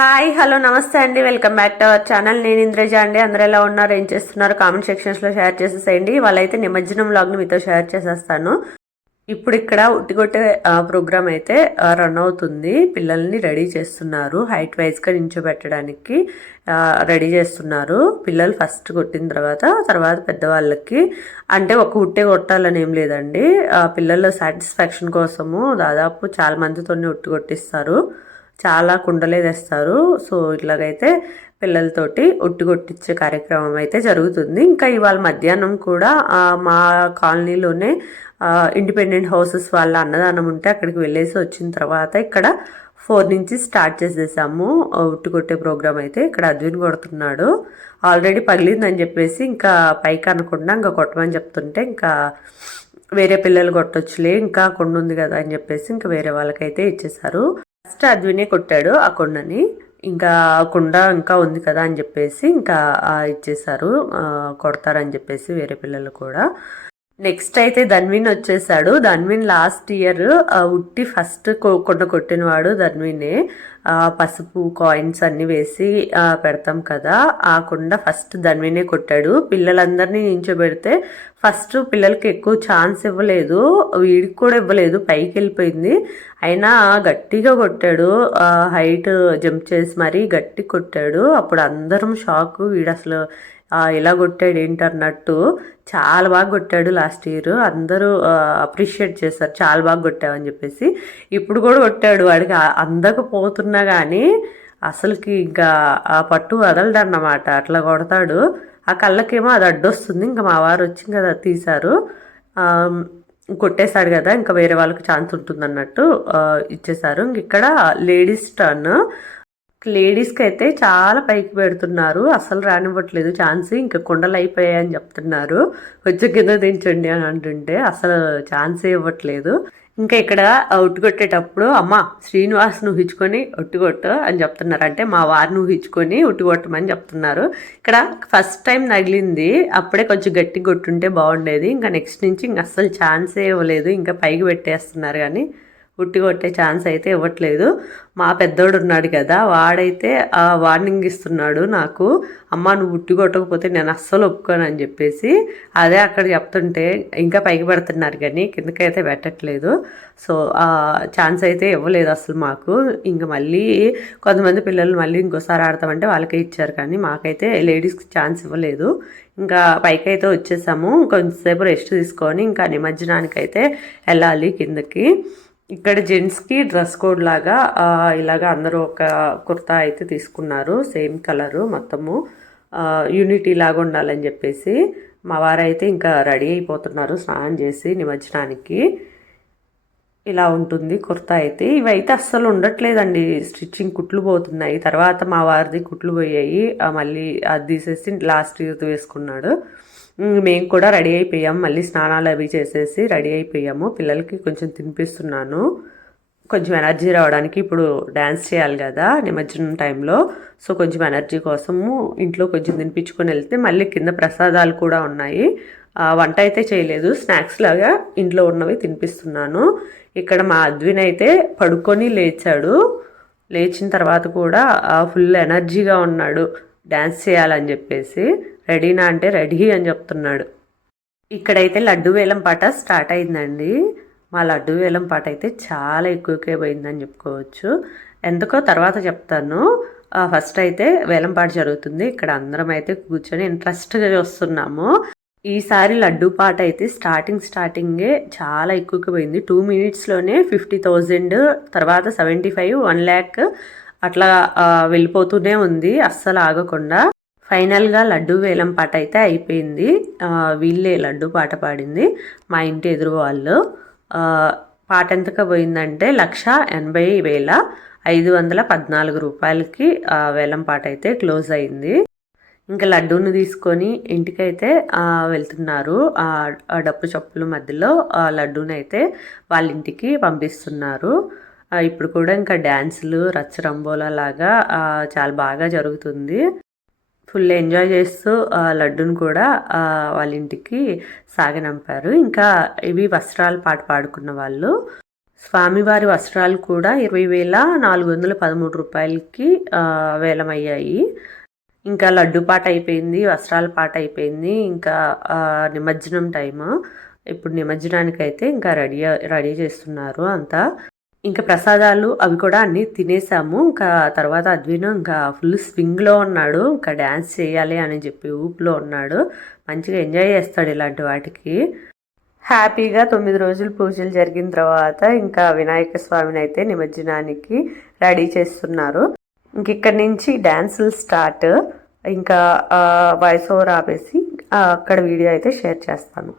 Hi hello నమస్తే అండి, welcome back to our channel. నేను ఇంద్రజ అండి. అందరూ ఎలా ఉన్నారు, ఏం చేస్తున్నారు కామెంట్ సెక్షన్స్లో షేర్ చేసేసేయండి. వాళ్ళైతే నిమజ్జనం వ్లాగ్ని మీతో షేర్ చేసేస్తాను. ఇప్పుడు ఇక్కడ ఉట్టిగొట్టే ప్రోగ్రామ్ అయితే రన్ అవుతుంది. పిల్లల్ని రెడీ చేస్తున్నారు, హైట్ వైజ్గా నించోబెట్టడానికి రెడీ చేస్తున్నారు. పిల్లలు ఫస్ట్ కొట్టిన తర్వాత పెద్దవాళ్ళకి అంటే ఒక ఉట్టే కొట్టాలని ఏం లేదండి. పిల్లల సాటిస్ఫాక్షన్ కోసము దాదాపు చాలా మందితోనే ఉట్టి కొట్టిస్తారు, చాలా కుండలే తెస్తారు. సో ఇట్లాగైతే పిల్లలతోటి ఉట్టి కొట్టించే కార్యక్రమం అయితే జరుగుతుంది. ఇంకా ఇవాళ మధ్యాహ్నం కూడా మా కాలనీలోనే ఇండిపెండెంట్ హౌసెస్ వాళ్ళ అన్నదానం ఉంటే అక్కడికి వెళ్ళేసి వచ్చిన తర్వాత ఇక్కడ 4 నుంచి స్టార్ట్ చేసేసాము ఉట్టి కొట్టే ప్రోగ్రామ్ అయితే. ఇక్కడ అద్విన్ కొడుతున్నాడు, ఆల్రెడీ పగిలిందని చెప్పేసి ఇంకా పైకి అనకుండా ఇంకా కొట్టమని చెప్తుంటే ఇంకా వేరే పిల్లలు కొట్టొచ్చులే ఇంకా కొండ ఉంది కదా అని చెప్పేసి ఇంకా వేరే వాళ్ళకైతే ఇచ్చేసారు. ఫస్ట్ అద్వినే కొట్టాడు ఆ కొండని, ఇంకా కుండ ఇంకా ఉంది కదా అని చెప్పేసి ఇంకా ఇచ్చేసారు, కొడతారని చెప్పేసి వేరే పిల్లలు కూడా. నెక్స్ట్ అయితే ధన్విన్ వచ్చేసాడు. ధన్విన్ లాస్ట్ ఇయర్ ఉట్టి ఫస్ట్ కొండ కొట్టినవాడు ధన్వినే. పసుపు కాయిన్స్ అన్ని వేసి పెడతాం కదా, ఆ కుండ ఫస్ట్ ధన్వినే కొట్టాడు. పిల్లలందరినీ నించోబెడితే ఫస్ట్ పిల్లలకి ఎక్కువ ఛాన్స్ ఇవ్వలేదు, వీడికి కూడా ఇవ్వలేదు, పైకి వెళ్ళిపోయింది. అయినా గట్టిగా కొట్టాడు, హైట్ జంప్ చేసి మరీ గట్టి కొట్టాడు. అప్పుడు అందరం షాక్, వీడు అసలు ఇలా కొట్టాడు ఏంటన్నట్టు. చాలా బాగా కొట్టాడు లాస్ట్ ఇయర్, అందరూ అప్రిషియేట్ చేశారు, చాలా బాగా కొట్టావని చెప్పేసి. ఇప్పుడు కూడా కొట్టాడు, వాడికి అందకపోతున్నా కానీ అసలుకి ఇంకా ఆ పట్టు వదలడన్నమాట, అట్లా కొడతాడు. ఆ కళ్ళకేమో అది అడ్డొస్తుంది, ఇంకా మా వారు వచ్చి ఇంకా తీశారు. కొట్టేశాడు కదా, ఇంకా వేరే వాళ్ళకి ఛాన్స్ ఉంటుంది అన్నట్టు ఇచ్చేసారు. ఇంక ఇక్కడ లేడీస్ టర్న్. లేడీస్కి అయితే చాలా పైకి పెడుతున్నారు, అసలు రానివ్వట్లేదు ఛాన్స్. ఇంకా కుండలు అయిపోయాయని చెప్తున్నారు, కొంచెం కింద దించండి అని అంటుంటే అసలు ఛాన్సే ఇవ్వట్లేదు. ఇంకా ఇక్కడ ఉట్టుకొట్టేటప్పుడు అమ్మ శ్రీనివాస్ నువ్వు ఇచ్చుకొని ఉట్టుకొట్టు అని చెప్తున్నారు, అంటే మా వారిని ఊహించుకొని ఉట్టుకొట్టమని చెప్తున్నారు. ఇక్కడ ఫస్ట్ టైం నగిలింది, అప్పుడే కొంచెం గట్టిగా కొట్టుంటే బాగుండేది. ఇంకా నెక్స్ట్ నుంచి ఇంక అస్సలు ఛాన్సే ఇవ్వలేదు, ఇంకా పైకి పెట్టేస్తున్నారు కానీ ఉట్టి కొట్టే ఛాన్స్ అయితే ఇవ్వట్లేదు. మా పెద్దోడు ఉన్నాడు కదా, వాడైతే వార్నింగ్ ఇస్తున్నాడు నాకు, అమ్మ నువ్వు ఉట్టి కొట్టకపోతే నేను అస్సలు ఒప్పుకోను అని చెప్పేసి. అదే అక్కడ చెప్తుంటే ఇంకా పైకి పెడుతున్నారు కానీ కిందకైతే పెట్టట్లేదు. సో ఛాన్స్ అయితే ఇవ్వలేదు అసలు మాకు. ఇంకా మళ్ళీ కొంతమంది పిల్లలు మళ్ళీ ఇంకోసారి ఆడతామంటే వాళ్ళకే ఇచ్చారు, కానీ మాకైతే లేడీస్కి ఛాన్స్ ఇవ్వలేదు. ఇంకా పైకి అయితే వచ్చేసాము, కొంచెంసేపు రెస్ట్ తీసుకొని ఇంకా నిమజ్జనానికి అయితే వెళ్ళాలి కిందకి. ఇక్కడ జెంట్స్కి డ్రెస్ కోడ్ లాగా ఇలాగ అందరూ ఒక కుర్తా అయితే తీసుకున్నారు, సేమ్ కలరు మొత్తము, యూనిటీ లాగా ఉండాలని చెప్పేసి. మా వారైతే ఇంకా రెడీ అయిపోతున్నారు స్నానం చేసి నిమజ్జనానికి. ఇలా ఉంటుంది కుర్తా అయితే. ఇవైతే అస్సలు ఉండట్లేదండి, స్టిచ్చింగ్ కుట్లు పోతున్నాయి. తర్వాత మా వారిది కుట్లు పోయాయి, మళ్ళీ అది తీసేసి లాస్ట్ ఇయర్ వేసుకున్నాడు. మేము కూడా రెడీ అయిపోయాము, మళ్ళీ స్నానాలు అవి చేసేసి రెడీ అయిపోయాము. పిల్లలకి కొంచెం తినిపిస్తున్నాను, కొంచెం ఎనర్జీ రావడానికి. ఇప్పుడు డ్యాన్స్ చేయాలి కదా నిమజ్జనం టైంలో, సో కొంచెం ఎనర్జీ కోసము ఇంట్లో కొంచెం తినిపించుకొని వెళ్తే మళ్ళీ కింద ప్రసాదాలు కూడా ఉన్నాయి. వంట అయితే చేయలేదు, స్నాక్స్ లాగా ఇంట్లో ఉన్నవి తినిపిస్తున్నాను. ఇక్కడ మా అద్విన్ అయితే పడుకొని లేచాడు, లేచిన తర్వాత కూడా ఫుల్ ఎనర్జీగా ఉన్నాడు డ్యాన్స్ చేయాలని చెప్పేసి. రెడీనా అంటే రెడీ అని చెప్తున్నాడు. ఇక్కడైతే లడ్డు వేలం పాట స్టార్ట్ అయిందండి. మా లడ్డు వేలం పాట అయితే చాలా ఎక్కువకే పోయిందని చెప్పుకోవచ్చు, ఎందుకో తర్వాత చెప్తాను. ఫస్ట్ అయితే వేలం పాట జరుగుతుంది, ఇక్కడ అందరం అయితే కూర్చొని ఇంట్రెస్ట్గా చూస్తున్నాము. ఈసారి లడ్డు పాట అయితే స్టార్టింగే చాలా ఎక్కువగా పోయింది. 2 మినిట్స్లోనే 50,000, తర్వాత 75, 1 lakh అట్లా వెళ్ళిపోతూనే ఉంది అస్సలు ఆగకుండా. ఫైనల్గా లడ్డు వేలం పాట అయితే అయిపోయింది. వీళ్ళే లడ్డు పాట పాడింది, మా ఇంటి ఎదురు వాళ్ళు. పాట ఎంతగా పోయిందంటే 1,80,514 రూపాయలకి వేలం పాట అయితే క్లోజ్ అయింది. ఇంకా లడ్డూను తీసుకొని ఇంటికైతే వెళ్తున్నారు. ఆ డప్పు చప్పుల మధ్యలో లడ్డూని అయితే వాళ్ళ ఇంటికి పంపిస్తున్నారు. ఇప్పుడు కూడా ఇంకా డ్యాన్సులు రచ్చరంబోలా లాగా చాలా బాగా జరుగుతుంది. ఫుల్ ఎంజాయ్ చేస్తూ లడ్డును కూడా వాళ్ళ ఇంటికి సాగనంపారు. ఇంకా ఇవి వస్త్రాల పాట పాడుకున్న వాళ్ళు. స్వామివారి వస్త్రాలు కూడా 20,413 రూపాయలకి వేలమయ్యాయి. ఇంకా లడ్డు పాట అయిపోయింది, వస్త్రాల పాట అయిపోయింది. ఇంకా నిమజ్జనం టైము. ఇప్పుడు నిమజ్జనానికైతే ఇంకా రెడీ చేస్తున్నారు అంతా. ఇంకా ప్రసాదాలు అవి కూడా అన్నీ తినేసాము. ఇంకా తర్వాత అద్విను ఇంకా ఫుల్ స్వింగ్లో ఉన్నాడు. ఇంకా డ్యాన్స్ చేయాలి అని చెప్పి ఊపులో ఉన్నాడు. మంచిగా ఎంజాయ్ చేస్తాడు ఇలాంటి వాటికి. హ్యాపీగా 9 రోజులు పూజలు జరిగిన తర్వాత ఇంకా వినాయక స్వామిని అయితే నిమజ్జనానికి రెడీ చేస్తున్నారు. ఇంక ఇక్కడి నుంచి డ్యాన్సులు స్టార్ట్. ఇంకా వాయిస్ ఓవర్ ఆపేసి అక్కడ వీడియో అయితే షేర్ చేస్తాను.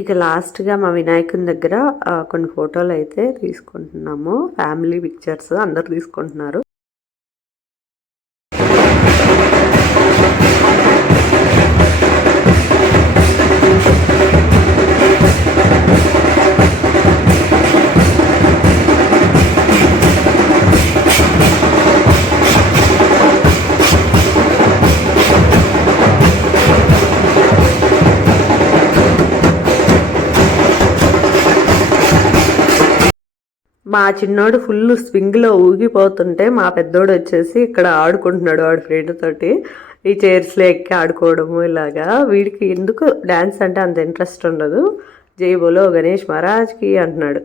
ఇక లాస్ట్గా మా వినాయకుని దగ్గర కొన్ని ఫోటోలు అయితే తీసుకుంటున్నాము. ఫ్యామిలీ పిక్చర్స్ అందరు తీసుకుంటున్నారు. మా చిన్నోడు ఫుల్ స్వింగ్లో ఊగిపోతుంటే మా పెద్దోడు వచ్చేసి ఇక్కడ ఆడుకుంటున్నాడు వాడి ఫ్రెండ్ తోటి. ఈ చైర్స్లో ఎక్కి ఆడుకోవడము ఇలాగా. వీడికి ఎందుకు డ్యాన్స్ అంటే అంత ఇంట్రెస్ట్ ఉండదు. జై బోలో గణేష్ మహారాజ్కి అంటున్నాడు.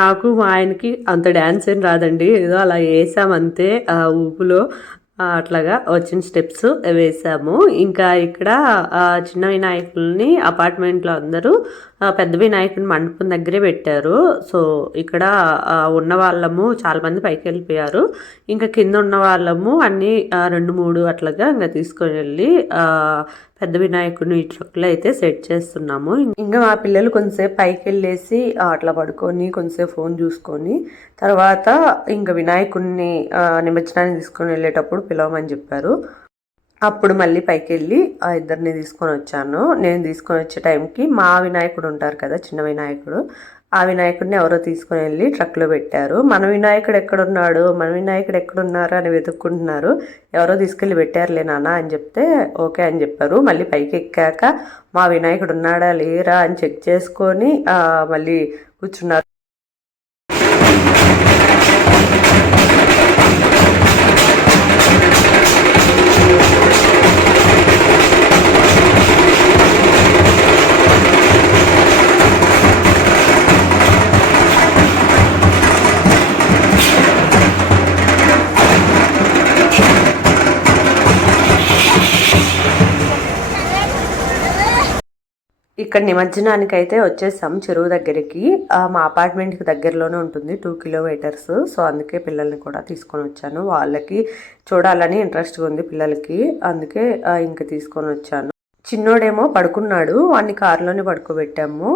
నాకు మా ఆయనకి అంత డ్యాన్స్ ఏం రాదండి, ఏదో అలా వేసామంతే ఆ ఊపులో. అట్లాగా వచ్చిన స్టెప్స్ వేసాము. ఇంకా ఇక్కడ చిన్న వినాయకుల్ని అపార్ట్మెంట్లో అందరూ పెద్ద వినాయకుని మండపం దగ్గరే పెట్టారు. సో ఇక్కడ ఉన్న వాళ్ళము చాలామంది పైకి వెళ్ళిపోయారు. ఇంకా కింద ఉన్న వాళ్ళము అన్నీ 2-3 అట్లాగా ఇంకా తీసుకొని వెళ్ళి పెద్ద వినాయకుడిని ఈ ట్రక్లో అయితే సెట్ చేస్తున్నాము. ఇంకా మా పిల్లలు కొంతసేపు పైకి వెళ్ళేసి అట్లా పడుకొని కొంతసేపు ఫోన్ చూసుకొని తర్వాత ఇంకా వినాయకుడిని నిమజ్జనాన్ని తీసుకొని వెళ్ళేటప్పుడు పిలవమని చెప్పారు. అప్పుడు మళ్ళీ పైకి వెళ్ళి ఆ ఇద్దరిని తీసుకొని వచ్చాను. నేను తీసుకొని వచ్చే టైంకి మా వినాయకుడు ఉంటారు కదా, చిన్న వినాయకుడు, ఆ వినాయకుడిని ఎవరో తీసుకొని వెళ్ళి ట్రక్లో పెట్టారు. మన వినాయకుడు ఎక్కడున్నాడు, మన వినాయకుడు ఎక్కడున్నారు అని వెతుక్కుంటున్నారు. ఎవరో తీసుకెళ్ళి పెట్టారులే నాన్న అని చెప్తే ఓకే అని చెప్పారు. మళ్ళీ పైకి ఎక్కాక మా వినాయకుడు ఉన్నాడా లేరా అని చెక్ చేసుకొని మళ్ళీ కూర్చున్నారు. ఇక్కడ నిమజ్జనానికి అయితే వచ్చేసాం చెరువు దగ్గరికి. మా అపార్ట్మెంట్కి దగ్గరలోనే ఉంటుంది, 2 కిలోమీటర్స్. సో అందుకే పిల్లల్ని కూడా తీసుకొని వచ్చాను. వాళ్ళకి చూడాలని ఇంట్రెస్ట్గా ఉంది పిల్లలకి, అందుకే ఇంక తీసుకొని వచ్చాను. చిన్నోడేమో పడుకున్నాడు, వాడిని కారులోనే పడుకోబెట్టాము.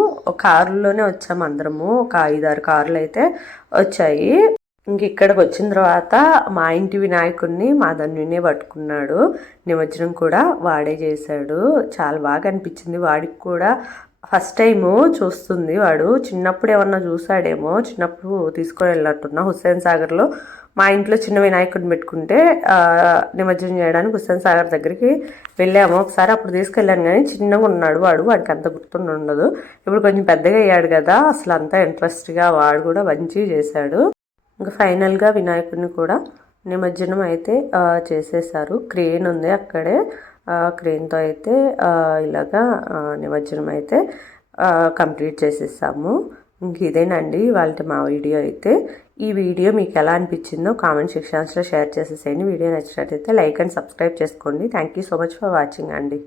కారులోనే వచ్చాము అందరము, ఒక 5-6 కార్లు అయితే వచ్చాయి. ఇంక ఇక్కడికి వచ్చిన తర్వాత మా ఇంటి వినాయకుడిని మా ధన్యునే పట్టుకున్నాడు. నిమజ్జనం కూడా వాడే చేశాడు. చాలా బాగా అనిపించింది వాడికి కూడా. ఫస్ట్ టైము చూస్తుంది వాడు. చిన్నప్పుడు ఏమన్నా చూసాడేమో, చిన్నప్పుడు తీసుకొని వెళ్ళినట్టున్నా. హుస్సేన్ సాగర్లో మా ఇంట్లో చిన్న వినాయకుడిని పెట్టుకుంటే నిమజ్జనం చేయడానికి హుస్సేన్ సాగర్ దగ్గరికి వెళ్ళాము ఒకసారి. అప్పుడు తీసుకెళ్ళాను కానీ చిన్నగా ఉన్నాడు వాడు, వాడికి అంత గుర్తుండి ఉండదు. ఇప్పుడు కొంచెం పెద్దగా అయ్యాడు కదా, అసలు అంతా ఇంట్రెస్ట్గా వాడు కూడా మంచిగా చేశాడు. ఇంకా ఫైనల్గా వినాయకుడిని కూడా నిమజ్జనం అయితే చేసేసారు. క్రేన్ ఉంది అక్కడే, క్రేన్తో అయితే ఇలాగా నిమజ్జనం అయితే కంప్లీట్ చేసేసాము. ఇంక ఇదేనండి వాళ్ళ మా వీడియో అయితే. ఈ వీడియో మీకు ఎలా అనిపించిందో కామెంట్ సెక్షన్స్లో షేర్ చేసేసేయండి. వీడియో నచ్చినట్టయితే లైక్ అండ్ సబ్స్క్రైబ్ చేసుకోండి. Thank you so much for watching అండి.